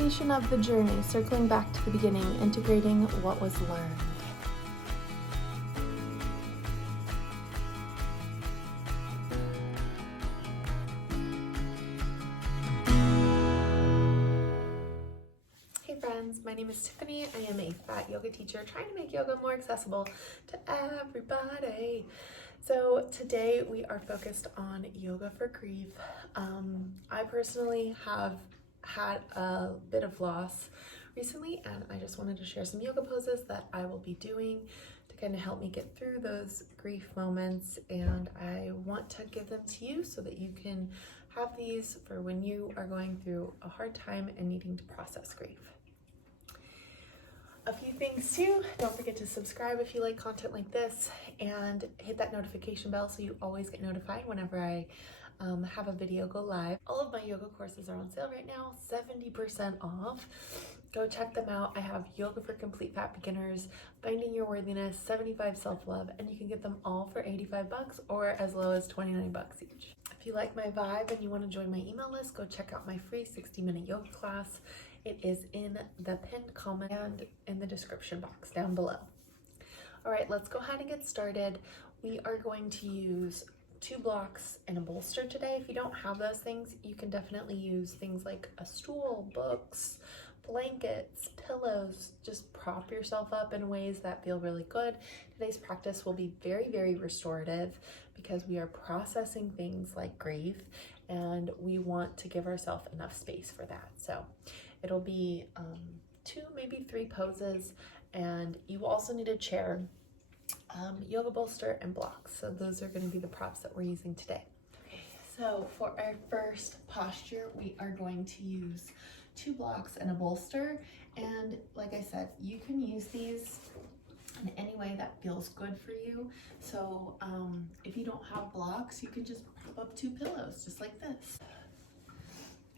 completion of the journey, circling back to the beginning, integrating what was learned. Hey friends, my name is Tiffany. I am a fat yoga teacher trying to make yoga more accessible to everybody. So today we are focused on yoga for grief. I personally have had a bit of loss recently, and I just wanted to share some yoga poses that I will be doing to kind of help me get through those grief moments, and I want to give them to you so that you can have these for when you are going through a hard time and needing to process grief. A few things too, don't forget to subscribe if you like content like this, and hit that notification bell so you always get notified whenever I have a video go live. All of my yoga courses are on sale right now, 70% off. Go check them out. I have Yoga for Complete Fat Beginners, Finding Your Worthiness, 75 Self-Love, and you can get them all for 85 bucks or as low as 29 bucks each. If you like my vibe and you want to join my email list, go check out my free 60-minute yoga class. It is in the pinned comment and in the description box down below. All right, let's go ahead and get started. We are going to use 2 blocks and a bolster today. If you don't have those things, you can definitely use things like a stool, books, blankets, pillows. Just prop yourself up in ways that feel really good. Today's practice will be very, very restorative because we are processing things like grief, and we want to give ourselves enough space for that. So it'll be 2, maybe 3 poses, and you also need a chair, yoga bolster, and blocks. So those are going to be the props that we're using today. Okay, so for our first posture, we are going to use 2 blocks and a bolster. And like I said, you can use these in any way that feels good for you. So if you don't have blocks, you can just prop up 2 pillows just like this.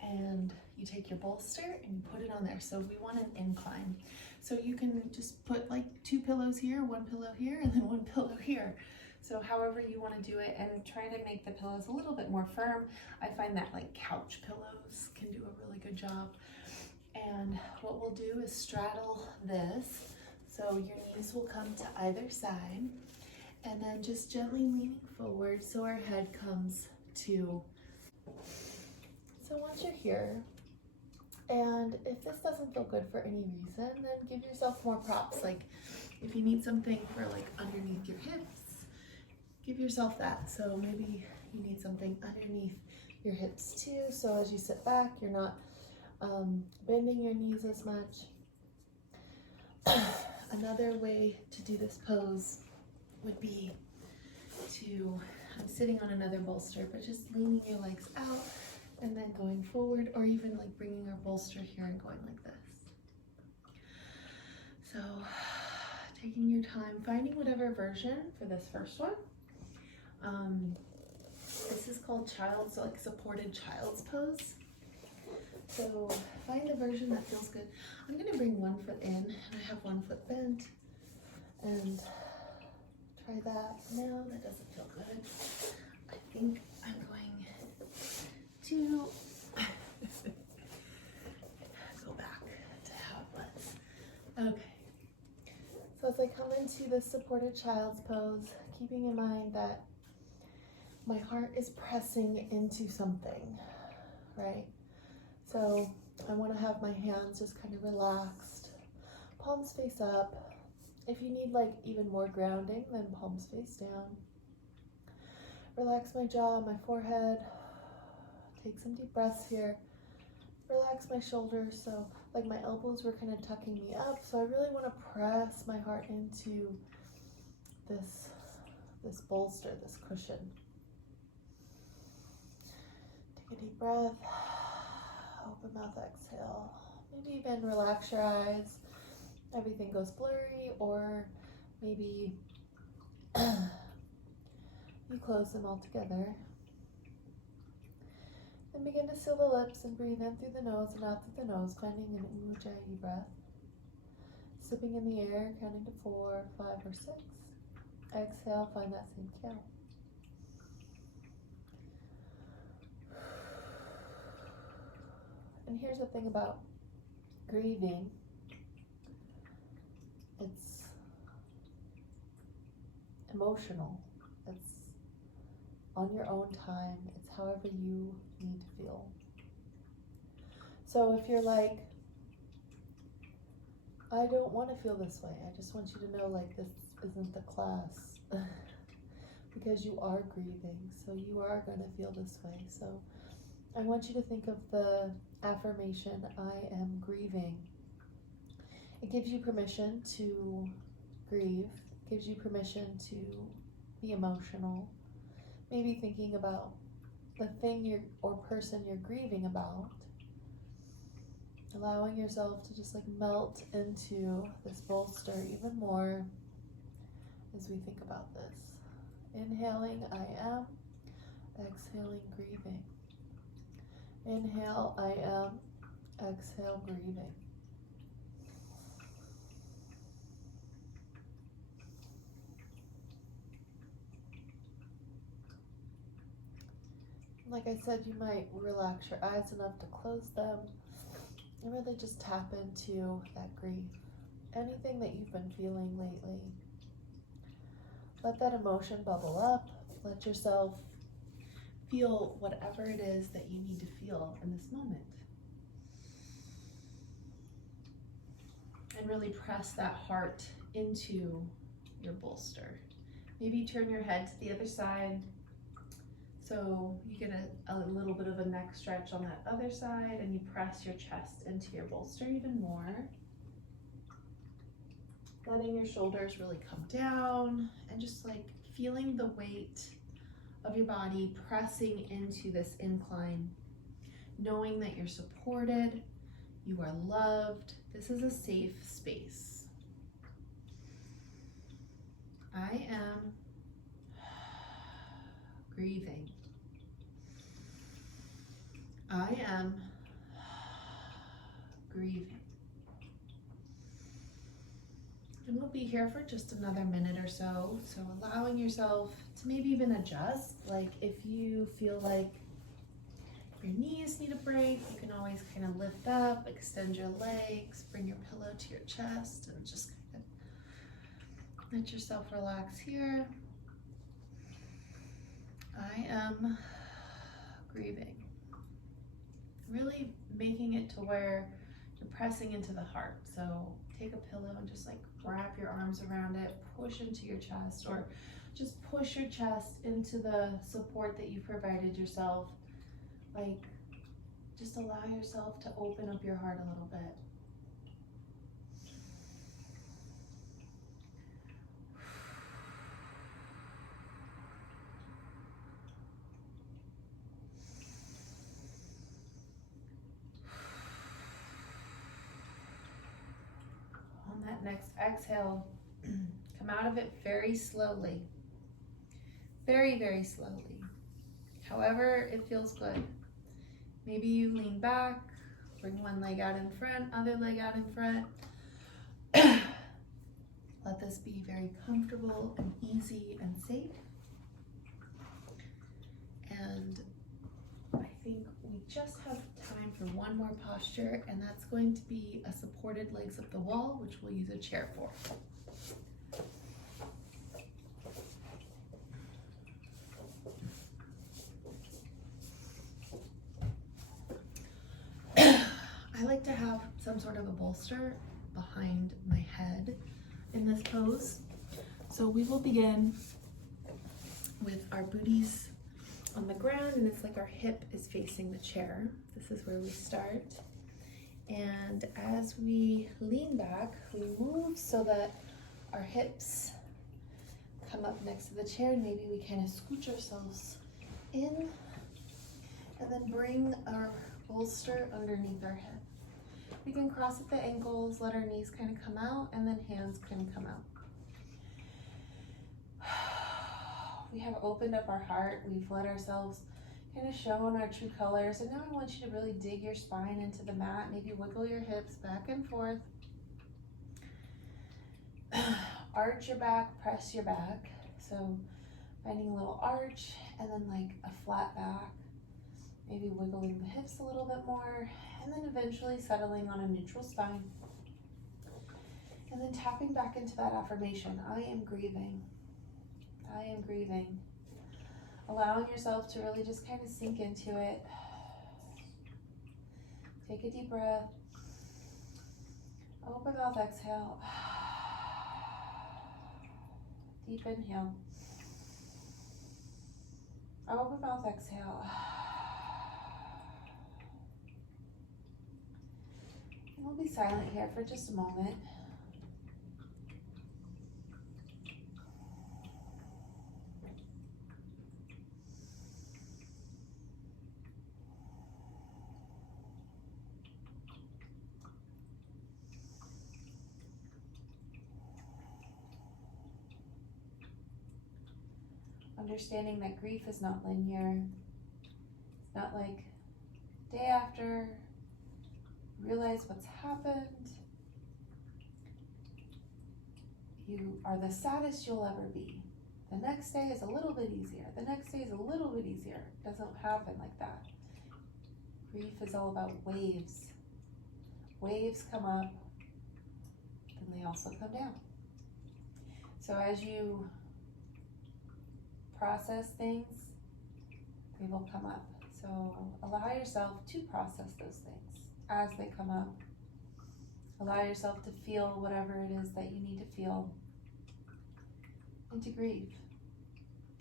And you take your bolster and you put it on there. So we want an incline. So you can just put like 2 pillows here, 1 pillow here, and then 1 pillow here. So however you want to do it, and try to make the pillows a little bit more firm. I find that like couch pillows can do a really good job. And what we'll do is straddle this. So your knees will come to either side, and then just gently leaning forward so our head comes to. So once you're here, and if this doesn't feel good for any reason, then give yourself more props. Like if you need something for like underneath your hips, give yourself that. So maybe you need something underneath your hips too. So as you sit back, you're not bending your knees as much. Another way to do this pose would be to, I'm sitting on another bolster, but just leaning your legs out and then going forward, or even like bringing our bolster here and going like this. So taking your time, finding whatever version for this first one. This is called child's, like supported child's pose. So find the version that feels good. I'm gonna bring 1 foot in, and I have 1 foot bent, and try that. No, that doesn't feel good. I think I'm going to go back to how it was. Okay. So as I come into the supported child's pose, keeping in mind that my heart is pressing into something, right? So I want to have my hands just kind of relaxed, palms face up. If you need like even more grounding, then palms face down. Relax my jaw, my forehead. Take some deep breaths here. Relax my shoulders. So like my elbows were kind of tucking me up. So I really want to press my heart into this bolster, this cushion. Take a deep breath. Open mouth, exhale. Maybe even relax your eyes. Everything goes blurry, or maybe you close them all together. Then begin to seal the lips and breathe in through the nose and out through the nose, finding an ujjayi breath. Sipping in the air, counting to 4, 5, or 6. Exhale, find that same count. And here's the thing about grieving, it's emotional. It's on your own time. It's however you need to feel. So if you're like, I don't want to feel this way, I just want you to know, like, this isn't the class. Because you are grieving, so you are going to feel this way. So I want you to think of the affirmation, I am grieving. It gives you permission to grieve, gives you permission to be emotional. Maybe thinking about the thing or person you're grieving about. Allowing yourself to just like melt into this bolster even more as we think about this. Inhaling, I am. Exhaling, grieving. Inhale, I am. Exhale, grieving. Like I said, you might relax your eyes enough to close them and really just tap into that grief. Anything that you've been feeling lately. Let that emotion bubble up. Let yourself feel whatever it is that you need to feel in this moment. And really press that heart into your bolster. Maybe turn your head to the other side so you get a little bit of a neck stretch on that other side, and you press your chest into your bolster even more. Letting your shoulders really come down and just like feeling the weight of your body pressing into this incline, knowing that you're supported, you are loved. This is a safe space. I am grieving. I am grieving. And we'll be here for just another minute or so. So allowing yourself to maybe even adjust. Like if you feel like your knees need a break, you can always kind of lift up, extend your legs, bring your pillow to your chest, and just kind of let yourself relax here. I am grieving. Really making it to where you're pressing into the heart. So take a pillow and just like wrap your arms around it, push into your chest, or just push your chest into the support that you provided yourself. Like, just allow yourself to open up your heart a little bit. On that next exhale, come out of it very slowly. Very, very slowly. However it feels good. Maybe you lean back, bring one leg out in front, other leg out in front. Let this be very comfortable and easy and safe. And I think we just have time for one more posture, and that's going to be a supported legs up the wall, which we'll use a chair for. I like to have some sort of a bolster behind my head in this pose. So we will begin with our booties on the ground, and it's like our hip is facing the chair. This is where we start. And as we lean back, we move so that our hips come up next to the chair, and maybe we kind of scooch ourselves in, and then bring our bolster underneath our head. We can cross at the ankles, let our knees kind of come out, and then hands can come out. We have opened up our heart. We've let ourselves kind of show in our true colors. And now I want you to really dig your spine into the mat. Maybe wiggle your hips back and forth. Arch your back, press your back. So finding a little arch and then like a flat back. Maybe wiggling the hips a little bit more, and then eventually settling on a neutral spine. And then tapping back into that affirmation, I am grieving. I am grieving. Allowing yourself to really just kind of sink into it. Take a deep breath. Open mouth, exhale. Deep inhale. Open mouth, exhale. And we'll be silent here for just a moment. Understanding that grief is not linear. It's not like day after, realize what's happened. You are the saddest you'll ever be. The next day is a little bit easier. The next day is a little bit easier. It doesn't happen like that. Grief is all about waves. Waves come up, then they also come down. So as you process things, they will come up. So allow yourself to process those things as they come up. Allow yourself to feel whatever it is that you need to feel and to grieve,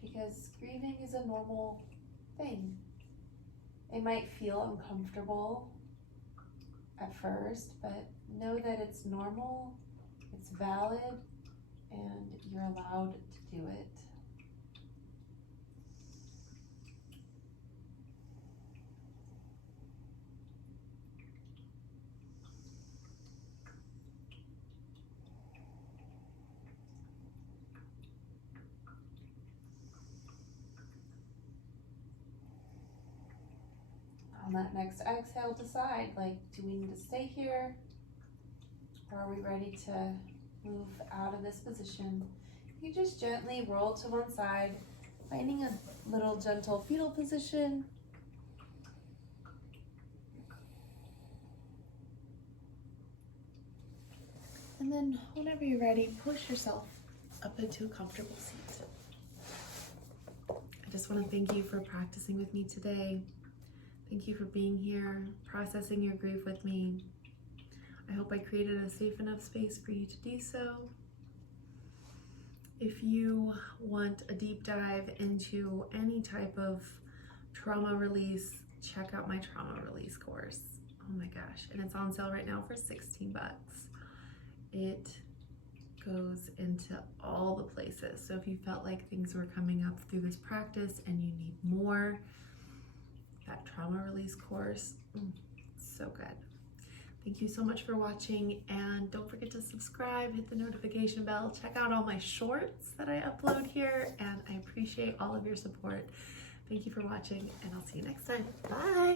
because grieving is a normal thing. It might feel uncomfortable at first, but know that it's normal, it's valid, and you're allowed to do it. On that next exhale, decide, like, do we need to stay here? Or are we ready to move out of this position? You just gently roll to one side, finding a little gentle fetal position. And then whenever you're ready, push yourself up into a comfortable seat. I just want to thank you for practicing with me today. Thank you for being here, processing your grief with me. I hope I created a safe enough space for you to do so. If you want a deep dive into any type of trauma release, check out my trauma release course. Oh my gosh, and it's on sale right now for 16 bucks. It goes into all the places. So if you felt like things were coming up through this practice and you need more, that trauma release course, so good. Thank you so much for watching, and don't forget to subscribe, hit the notification bell, check out all my shorts that I upload here, and I appreciate all of your support. Thank you for watching, and I'll see you next time. Bye.